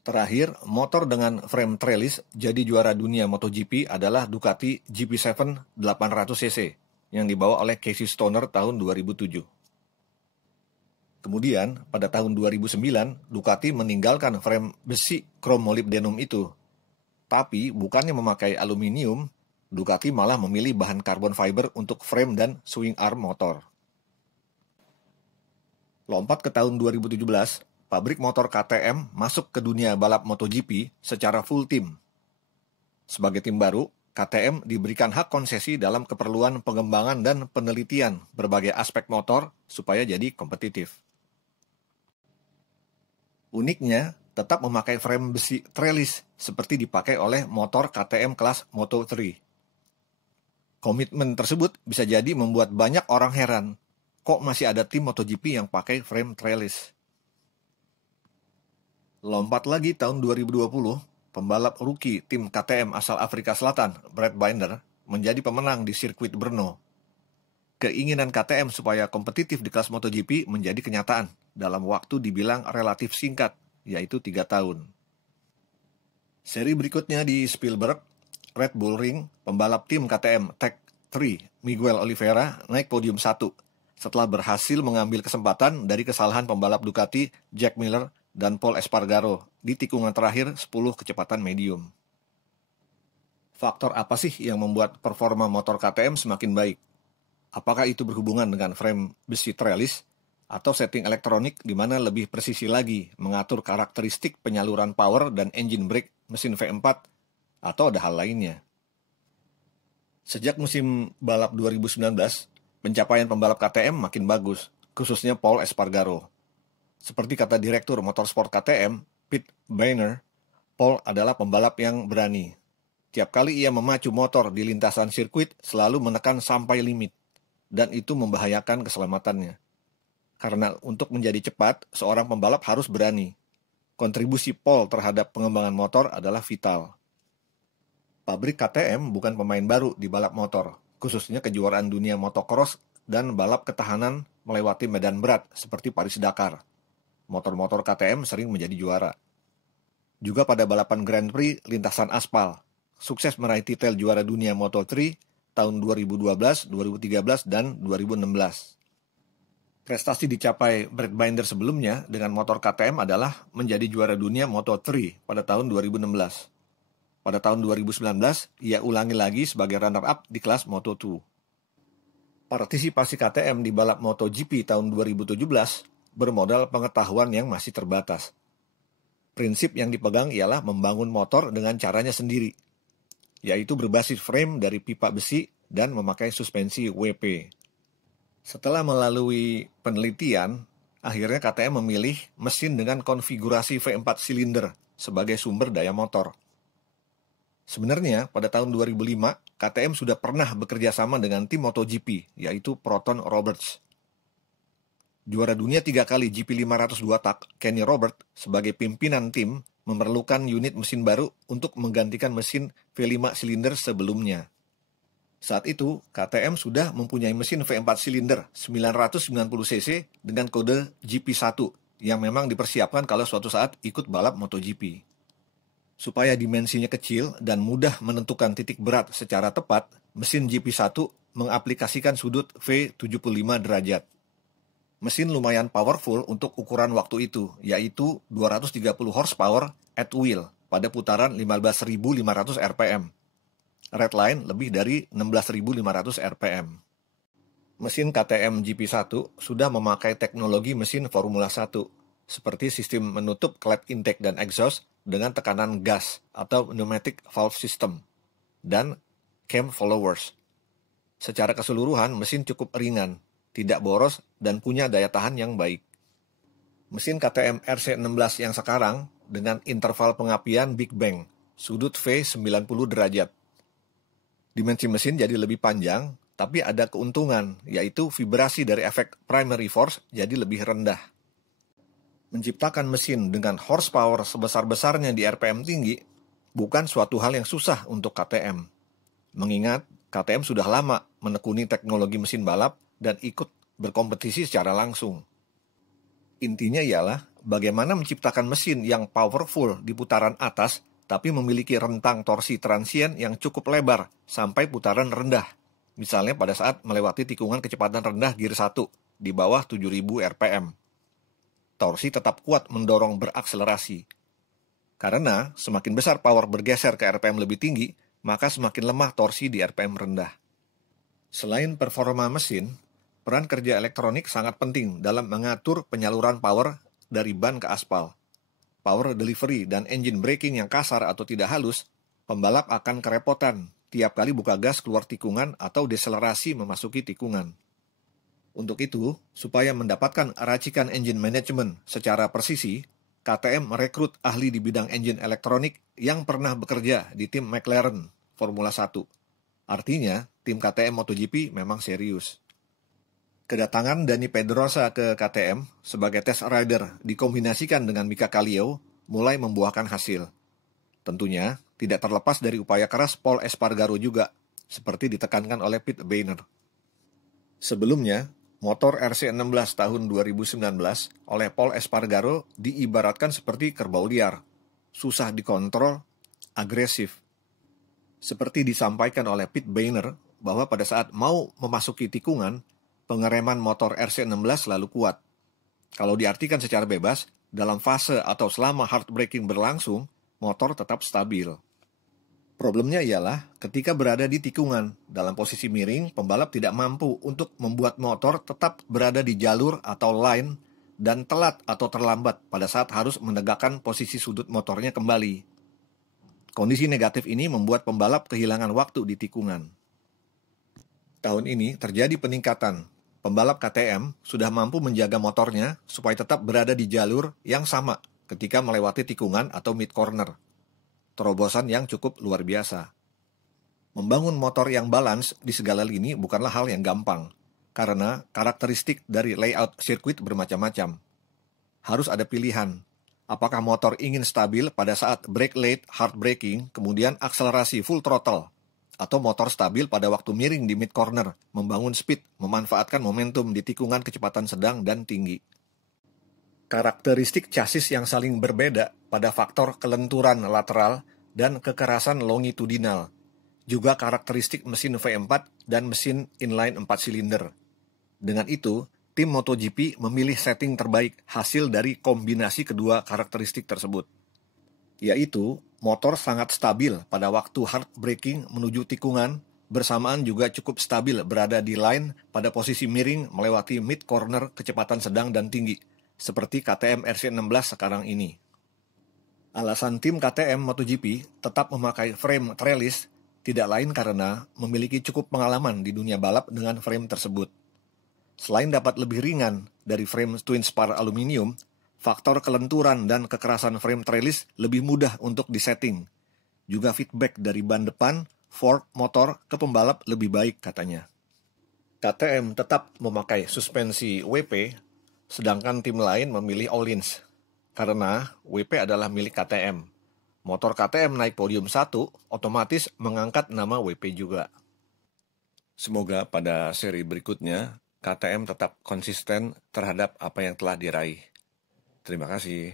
Terakhir, motor dengan frame trellis jadi juara dunia MotoGP adalah Ducati GP7 800cc yang dibawa oleh Casey Stoner tahun 2007. Kemudian, pada tahun 2009, Ducati meninggalkan frame besi krom molybdenum itu. Tapi, bukannya memakai aluminium, Ducati malah memilih bahan carbon fiber untuk frame dan swing arm motor. Lompat ke tahun 2017, pabrik motor KTM masuk ke dunia balap MotoGP secara full tim. Sebagai tim baru, KTM diberikan hak konsesi dalam keperluan pengembangan dan penelitian berbagai aspek motor supaya jadi kompetitif. Uniknya, tetap memakai frame besi trellis seperti dipakai oleh motor KTM kelas Moto3. Komitmen tersebut bisa jadi membuat banyak orang heran, kok masih ada tim MotoGP yang pakai frame trellis. Lompat lagi tahun 2020, pembalap rookie tim KTM asal Afrika Selatan, Brad Binder, menjadi pemenang di sirkuit Brno. Keinginan KTM supaya kompetitif di kelas MotoGP menjadi kenyataan dalam waktu dibilang relatif singkat, yaitu 3 tahun. Seri berikutnya di Spielberg, Red Bull Ring, pembalap tim KTM Tech 3, Miguel Oliveira, naik podium 1 setelah berhasil mengambil kesempatan dari kesalahan pembalap Ducati Jack Miller dan Pol Espargaro di tikungan terakhir 10 kecepatan medium. Faktor apa sih yang membuat performa motor KTM semakin baik? Apakah itu berhubungan dengan frame besi trellis atau setting elektronik di mana lebih presisi lagi mengatur karakteristik penyaluran power dan engine brake mesin V4 atau ada hal lainnya? Sejak musim balap 2019, pencapaian pembalap KTM makin bagus, khususnya Pol Espargaro. Seperti kata Direktur Motorsport KTM, Pete Boehner, Pol adalah pembalap yang berani. Tiap kali ia memacu motor di lintasan sirkuit selalu menekan sampai limit, dan itu membahayakan keselamatannya. Karena untuk menjadi cepat, seorang pembalap harus berani. Kontribusi Pol terhadap pengembangan motor adalah vital. Pabrik KTM bukan pemain baru di balap motor, khususnya kejuaraan dunia motocross dan balap ketahanan melewati medan berat seperti Paris-Dakar. Motor-motor KTM sering menjadi juara. Juga pada balapan Grand Prix lintasan aspal, sukses meraih titel juara dunia Moto3 tahun 2012, 2013, dan 2016. Prestasi dicapai Brad Binder sebelumnya dengan motor KTM adalah menjadi juara dunia Moto3 pada tahun 2016. Pada tahun 2019, ia ulangi lagi sebagai runner-up di kelas Moto2. Partisipasi KTM di balap MotoGP tahun 2017 bermodal pengetahuan yang masih terbatas. Prinsip yang dipegang ialah membangun motor dengan caranya sendiri, yaitu berbasis frame dari pipa besi dan memakai suspensi WP. Setelah melalui penelitian, akhirnya KTM memilih mesin dengan konfigurasi V4 silinder sebagai sumber daya motor. Sebenarnya, pada tahun 2005, KTM sudah pernah bekerja sama dengan tim MotoGP, yaitu Proton Roberts. Juara dunia 3 kali GP500 2 tak, Kenny Robert, sebagai pimpinan tim, memerlukan unit mesin baru untuk menggantikan mesin V5 silinder sebelumnya. Saat itu, KTM sudah mempunyai mesin V4 silinder 990cc dengan kode GP1 yang memang dipersiapkan kalau suatu saat ikut balap MotoGP. Supaya dimensinya kecil dan mudah menentukan titik berat secara tepat, mesin GP1 mengaplikasikan sudut V75 derajat. Mesin lumayan powerful untuk ukuran waktu itu, yaitu 230 horsepower at wheel pada putaran 15.500 rpm. Redline lebih dari 16.500 rpm. Mesin KTM GP1 sudah memakai teknologi mesin Formula 1, seperti sistem menutup klep intake dan exhaust dengan tekanan gas atau pneumatic valve system, dan cam followers. Secara keseluruhan, mesin cukup ringan, tidak boros, dan punya daya tahan yang baik. Mesin KTM RC16 yang sekarang dengan interval pengapian Big Bang, sudut V 90 derajat. Dimensi mesin jadi lebih panjang, tapi ada keuntungan, yaitu vibrasi dari efek primary force jadi lebih rendah. Menciptakan mesin dengan horsepower sebesar-besarnya di RPM tinggi bukan suatu hal yang susah untuk KTM. Mengingat KTM sudah lama menekuni teknologi mesin balap dan ikut berkompetisi secara langsung. Intinya ialah bagaimana menciptakan mesin yang powerful di putaran atas, tapi memiliki rentang torsi transien yang cukup lebar sampai putaran rendah. Misalnya pada saat melewati tikungan kecepatan rendah gear 1 di bawah 7000 rpm. Torsi tetap kuat mendorong berakselerasi. Karena semakin besar power bergeser ke RPM lebih tinggi, maka semakin lemah torsi di RPM rendah. Selain performa mesin, peran kerja elektronik sangat penting dalam mengatur penyaluran power dari ban ke aspal. Power delivery dan engine braking yang kasar atau tidak halus, pembalap akan kerepotan tiap kali buka gas keluar tikungan atau deselerasi memasuki tikungan. Untuk itu, supaya mendapatkan racikan engine management secara presisi, KTM merekrut ahli di bidang engine elektronik yang pernah bekerja di tim McLaren Formula 1. Artinya, tim KTM MotoGP memang serius. Kedatangan Dani Pedrosa ke KTM sebagai test rider dikombinasikan dengan Mika Kallio mulai membuahkan hasil. Tentunya, tidak terlepas dari upaya keras Pol Espargaro juga, seperti ditekankan oleh Pete Boehner. Sebelumnya, motor RC16 tahun 2019 oleh Pol Espargaro diibaratkan seperti kerbau liar, susah dikontrol, agresif. Seperti disampaikan oleh Pete Boehner bahwa pada saat mau memasuki tikungan, pengereman motor RC16 selalu kuat. Kalau diartikan secara bebas, dalam fase atau selama hard braking berlangsung, motor tetap stabil. Problemnya ialah ketika berada di tikungan, dalam posisi miring, pembalap tidak mampu untuk membuat motor tetap berada di jalur atau line dan telat atau terlambat pada saat harus menegakkan posisi sudut motornya kembali. Kondisi negatif ini membuat pembalap kehilangan waktu di tikungan. Tahun ini terjadi peningkatan. Pembalap KTM sudah mampu menjaga motornya supaya tetap berada di jalur yang sama ketika melewati tikungan atau mid corner. Terobosan yang cukup luar biasa. Membangun motor yang balance di segala lini bukanlah hal yang gampang, karena karakteristik dari layout sirkuit bermacam-macam. Harus ada pilihan, apakah motor ingin stabil pada saat brake late hard braking, kemudian akselerasi full throttle, atau motor stabil pada waktu miring di mid corner, membangun speed, memanfaatkan momentum di tikungan kecepatan sedang dan tinggi. Karakteristik chassis yang saling berbeda pada faktor kelenturan lateral dan kekerasan longitudinal, juga karakteristik mesin V4 dan mesin inline 4 silinder. Dengan itu, tim MotoGP memilih setting terbaik hasil dari kombinasi kedua karakteristik tersebut, yaitu motor sangat stabil pada waktu hard braking menuju tikungan, bersamaan juga cukup stabil berada di line pada posisi miring melewati mid corner kecepatan sedang dan tinggi, seperti KTM RC16 sekarang ini. Alasan tim KTM MotoGP tetap memakai frame trellis tidak lain karena memiliki cukup pengalaman di dunia balap dengan frame tersebut. Selain dapat lebih ringan dari frame twin spar aluminium, faktor kelenturan dan kekerasan frame trellis lebih mudah untuk disetting. Juga feedback dari ban depan, fork motor ke pembalap lebih baik katanya. KTM tetap memakai suspensi WP, sedangkan tim lain memilih Öhlins, karena WP adalah milik KTM. Motor KTM naik podium 1, otomatis mengangkat nama WP juga. Semoga pada seri berikutnya, KTM tetap konsisten terhadap apa yang telah diraih. Terima kasih.